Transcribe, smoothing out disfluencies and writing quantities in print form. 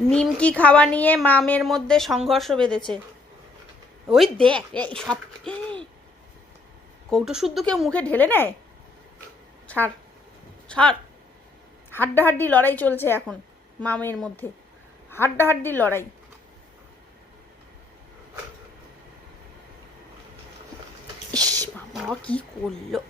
নিমকি খাওয়া নিয়ে মামের মধ্যে সংঘর্ষ বেঁধেছে। ওই দেখ এই সব কৌটো শুদ্ধ কেউ মুখে ঢেলে নেয়। ছাড় ছাড়, হাড্ডাহাড্ডি লড়াই চলছে এখন মামের মধ্যে, হাড্ডাহাড্ডি লড়াই। ইস বাবা কি করলো।